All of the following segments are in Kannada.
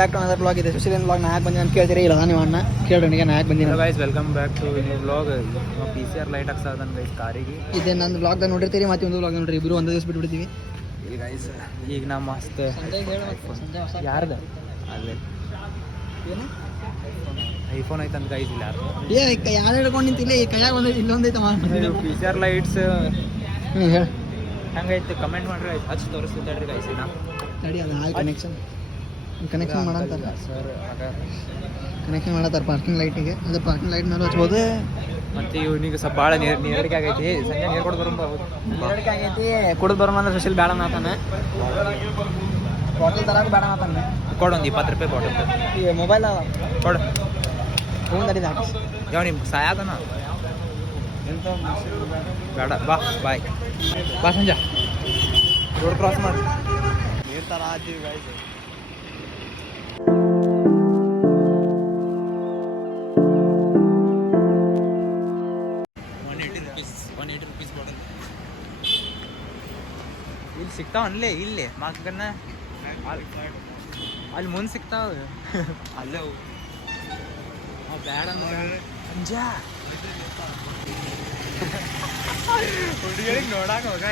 ಬ್ಯಾಕ್ ಟು ಅನದರ್ ಬ್ಲಾಗ್ ಇದೆ ಸುಶೀಲನ್ ಬ್ಲಾಗ್. ನಾ ಯಾಕೆ ಬಂದಿನಿ ಅಂತ ಕೇಳ್ತೀರಿ? ಇಲ್ಲ ನೀವು ಅಣ್ಣ ಕೇಳ್ರಿ ನನಗೆ ನಾ ಯಾಕೆ ಬಂದಿನಿ guys. Welcome back to new blog. PCR light ಹಾಕ್ಸೋದನ್ ಗೈಸ್ ಕಾರಿಗೆ. ಇದೆ ನನ್ನ ಬ್ಲಾಗ್ದಾಗ ನೋಡಿರ್ತೀರಿ, ಮತ್ತೆ ಒಂದು ಬ್ಲಾಗ್ ನೋಡ್ರಿ. ಇಬ್ಬರು ಒಂದೇ ದಿವಸ ಬಿಟ್ಬಿಡ್ತೀವಿ ಗೈಸ್. ಈಗ ನಾ ಮಸ್ತ್ ಯಾರ್ದು ಅಲ್ಲೇ ಏನು ಐಫೋನ್ ಐತಂತ ಗೈಸ್. ಇಲ್ಲ ಯಾರು ಹಿಡ್ಕೊಂಡು ನಿಂತಿಲ್ಲ ಈ ಕೈಯಾಗ ಒಂದು ಇಲ್ಲೊಂದೈತಮ್ಮ PCR ಲೈಟ್ಸ್ ಹೇಳಿ ಹಂಗೈತೆ ಕಮೆಂಟ್ ಮಾಡ್ರಿ. ಹಚ್ಚಿ ತೋರಿಸ್ತಿದ್ದಾಡ್ರಿ ಗೈಸ್. ನಾ ನಡಿ ಅದು ಹಾಯ್ ಕನೆಕ್ಷನ್ ಮಾಡಂತಾರ ಸರ್ ಕನೆಕ್ಷನ್ ಮಾಡತ್ತಾರ ಪಾರ್ಕಿಂಗ್ ಲೈಟಿಗೆ. ಅದು ಪಾರ್ಕಿಂಗ್ ಲೈಟ್ ಮೇಲೆ ಹಚ್ಬೋದು. ಮತ್ತೆ ಇವನಿಗೆ ಸ್ವಲ್ಪ ಭಾಳ ನೀರಡಿಕೆ ಆಗೈತಿ. ಸಂಜೆ ನೀರು ಕೊಟ್ಟು ಬರೋದು ನೀರಡಿಕೆ ಆಗೈತಿ. ಕುಡಿದು ಬರೋಣ ಅಂದ್ರೆ ಸುಶೀಲ್ ಬೇಡ ಮಾತಾನೆ. ಬಾಟಲ್ ತರಕ್ಕೆ ಬೇಡ ಮಾತಾನೆ. ಕೊಡು ಒಂದು 20 ರೂಪಾಯಿ ಬಾಟಲ್ ಈ ಮೊಬೈಲ್ ಅವ ಕೊಡು. ಫೋನ್ ತಡಿದ ಹಾಕಿಸ್ ಯಾವ ನಿಮ್ಗೆ ಸಾಯಾದನ ಬೇಡ. ಬಾ ಬಾಯ್ ಬಾ ಸಂಜೆ ರೋಡ್ ಕ್ರಾಸ್ ಮಾಡಿ ನೀರು ಥರ ಆತೀವಿ ಗಾಯ್ಸ್. ₹180 ಬಾಟಲ್ ಇಲ್ಲಿ ಸಿಗ್ತಾವ ಅಲ್ಲೇ. ಇಲ್ಲೇ ಮಾರ್ಕನ್ನ ಅಲ್ಲಿ ಮುಂದೆ ಸಿಗ್ತಾವ ಅಲ್ಲೇ ಬೇಡ ಸಂಜ ಹುಡುಗಿಗೆ ನೋಡಾಕ ಹೋಗ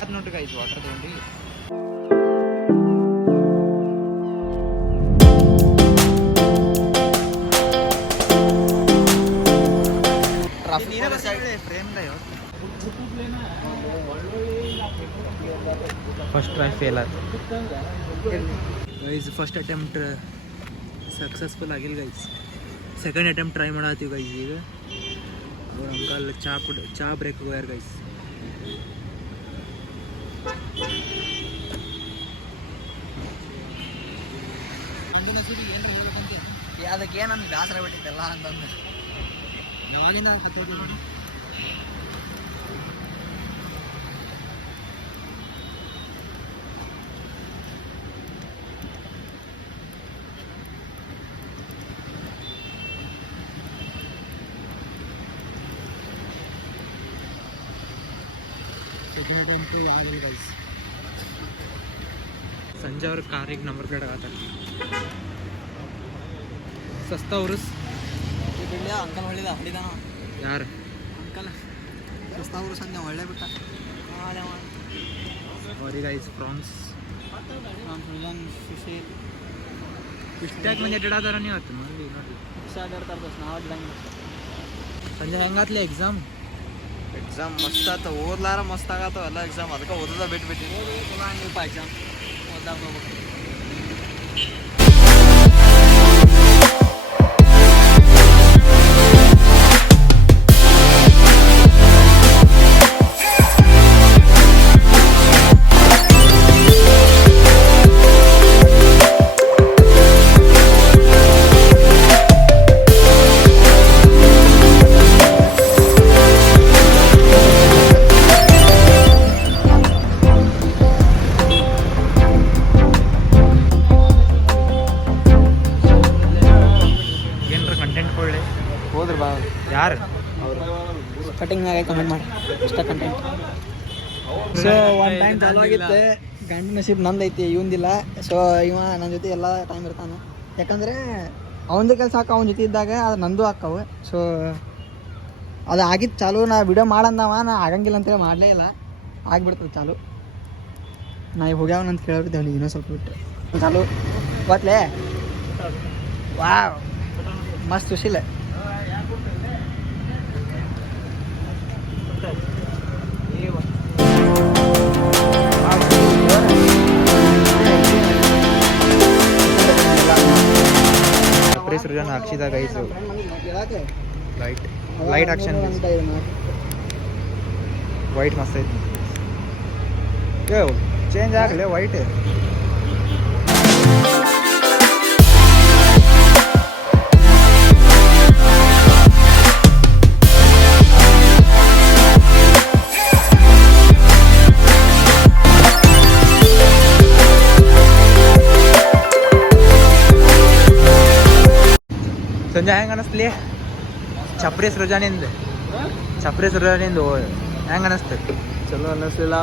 ಅದು ನೋಡ್ರಿ ಗೈಸ್ ವಾಟರ್ ತಗೊಂಡು ಫಸ್ಟ್ ಟ್ರೈ ಫೇಲ್ ಆಯ್ತು ಗೈಸ್. ಫಸ್ಟ್ ಅಟೆಂಪ್ಟ್ ಸಕ್ಸಸ್ಫುಲ್ ಆಗಿಲ್ಲ ಗೈಸ್. ಸೆಕೆಂಡ್ ಅಟೆಂಪ್ಟ್ ಟ್ರೈ ಮಾಡತ್ತೀವಿ ಗೈಸ್. ಈಗ ಅವ್ರ ಅಂಕಲ್ ಚಾ ಬ್ರೇಕ್ ಹೋಗ್ಯಾರ ಗೈಸ್. ಅದಕ್ಕೆ ಏನಂದ್ರೆ ಬೇಸರ ಬಿಟ್ಟಿದ್ದೆಲ್ಲ ಅಂತಂದ್ರೆ ಯಾವಾಗಿಂದ ಕತ್ತೈತಿ ನೋಡಿ. ಸೆಕೆಂಡ್ ಅಟೆಂಪ್ಟ್ ಆಗಲ್ಲ ಗೈಸ್. ಸಂಜೆ ಅವ್ರ ಕಾರಿಗೆ ನಂಬರ್ ಪ್ಲೇಟ್ ಆಗತ್ತಾರೆ. ಸಸ್ತಾ ಉರುಸ್ ಅಂಕಲ್ ಹೊಡಿದಾನ ಯಾರು ಅಂಕಲ್ ಸಸ್ತಾ ಉರುಸ್ ಅಂತ ಒಳ್ಳೆ ಬಿಟ್ಟ ಅವ್ರಿಗೆ ಗೈಸ್. ಫ್ರಾನ್ಸ್ ಸುಶೀಲ್ ಇಷ್ಟ್ಯಾಕೆ ಮಂದಿ ಅಡ್ಡಾಡಾರ ನೀವು ಆಯ್ತು ನೋಡಿ ನೋಡಿ ಆಡ್ತಾರೆ ಬಸ್ ನಾವು ಅಡ್ಡಂಗೆ. ಸಂಜೆ ಹೆಂಗಾತ್ಲಿ ಎಕ್ಸಾಮ್ ಮಸ್ತ್ ಆತ. ಓದ್ಲಾರ ಮಸ್ತ್ ಆಗತ್ತವ ಎಲ್ಲ ಎಕ್ಸಾಮ್. ಅದಕ್ಕೆ ಓದೋದ ಬಿಟ್ಬಿಟ್ಟಿನಿ. ಚಲೋ ಹಂಗಿಲ್ಪ ಎಕ್ಸಾಮ್ ಓದ್ದಾಗ ಹೋಗ್ಬೇಕು. ಹೋದ್ರಿ ಬಾ ಯಾರು ಕಟಿಂಗ್ ಮ್ಯಾಗ ಕಮೆಂಟ್ ಮಾಡಿ ಇಷ್ಟ ಕಂಟೆಂಟ್. ಸೊ ಒನ್ ಟೈಮ್ ಚಾಲು ಆಗಿತ್ತು. ಗಂಡ ನಸೀಬ್ ನಂದೈತಿ ಇವಂದಿಲ್ಲ. ಸೊ ಇವ ನನ್ನ ಜೊತೆ ಎಲ್ಲ ಟೈಮ್ ಇರ್ತಾನೆ. ಯಾಕಂದರೆ ಅವನದೇ ಕೆಲಸ ಹಾಕ ಅವನ ಜೊತೆ ಇದ್ದಾಗ ಅದು ನಂದು ಹಾಕವು. ಸೊ ಅದು ಆಗಿದ್ದು ಚಾಲು. ನಾ ವಿಡಿಯೋ ಮಾಡಂದವ ನಾ ಆಗಂಗಿಲ್ಲ ಅಂತೇಳಿ ಮಾಡಲೇ ಇಲ್ಲ. ಆಗಿಬಿಡ್ತದೆ ಚಾಲು. ನಾ ಈಗ ಹೋಗ್ಯಾವನಂತ ಕೇಳಿದ್ದೆ ಅವನಿಗೆ ಇನ್ನೂ ಸ್ವಲ್ಪ ಬಿಟ್ಟು ಚಾಲು ಗೊತ್ತಲೇ. ವಾವ್ ಮಸ್ತ್ ಸುಶೀಲ. ಸೃಜನ್ ಹಾಕ್ಸಿದ ಗೈಸ್. ಲೈಟ್ ಆಕ್ಷನ್ ವೈಟ್ ಮಸ್ತ್ ಐತಿ. ಚೇಂಜ್ ಆಗಲಿ ವೈಟ್. ಸಂಜೆ ಹೆಂಗೆ ಅನ್ನಿಸ್ಲಿ? ಛಪ್ರಿ ಸೃಜನಿಂದ ಹೆಂಗೆ ಅನ್ನಿಸ್ತು? ಚಲೋ ಅನ್ನಿಸ್ಲಿಲ್ಲ.